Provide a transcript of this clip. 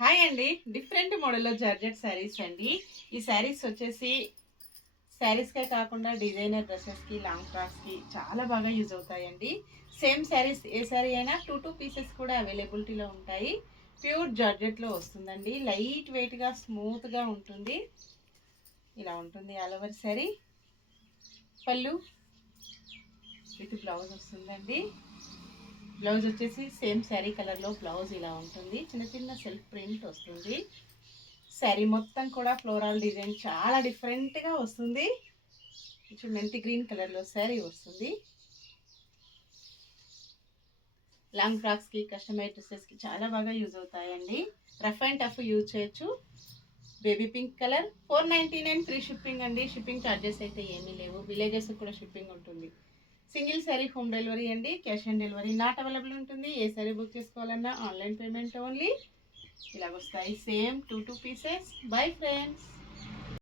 Hi అండి. Different మోడల్లో georgette saris అండి. ఈ శారీస్ వచ్చేసి శారీస్కే కాకుండా డిజైనర్ డ్రెస్సెస్కి, లాంగ్ ఫ్రాక్స్కి చాలా బాగా యూజ్ అవుతాయండి. సేమ్ శారీస్ ఏ శారీ అయినా టూ పీసెస్ కూడా అవైలబిలిటీలో ఉంటాయి. ప్యూర్ జార్జెట్లో వస్తుందండి. లైట్ వెయిట్గా స్మూత్గా ఉంటుంది. ఇలా ఉంటుంది ఆల్ ఓవర్ శారీ. పళ్ళు విత్ బ్లౌజ్ వస్తుందండి. బ్లౌజ్ వచ్చేసి సేమ్ శారీ కలర్లో బ్లౌజ్ ఇలా ఉంటుంది. చిన్న చిన్న సెల్ఫ్ ప్రింట్ వస్తుంది. శారీ మొత్తం కూడా ఫ్లోరల్ డిజైన్ చాలా డిఫరెంట్గా వస్తుంది. కొంచెం మెంతి గ్రీన్ కలర్లో శారీ వస్తుంది. లాంగ్ ఫ్రాక్స్కి, కస్టమైజ్ డ్రెస్సెస్కి చాలా బాగా యూజ్ అవుతాయండి. రఫ్ అండ్ టఫ్ యూజ్ చేయొచ్చు. Baby pink colour 499 free shipping అండి. షిప్పింగ్ ఛార్జెస్ అయితే ఏమీ లేవు. విలేజెస్ కూడా షిప్పింగ్ ఉంటుంది. సింగిల్ శారీ హోమ్ డెలివరీ అండి. Cash on delivery not available ఉంటుంది. ఏ శారీ బుక్ చేసుకోవాలన్నా ఆన్లైన్ పేమెంట్ ఓన్లీ. ఇలా వస్తాయి same two pieces. Bye friends.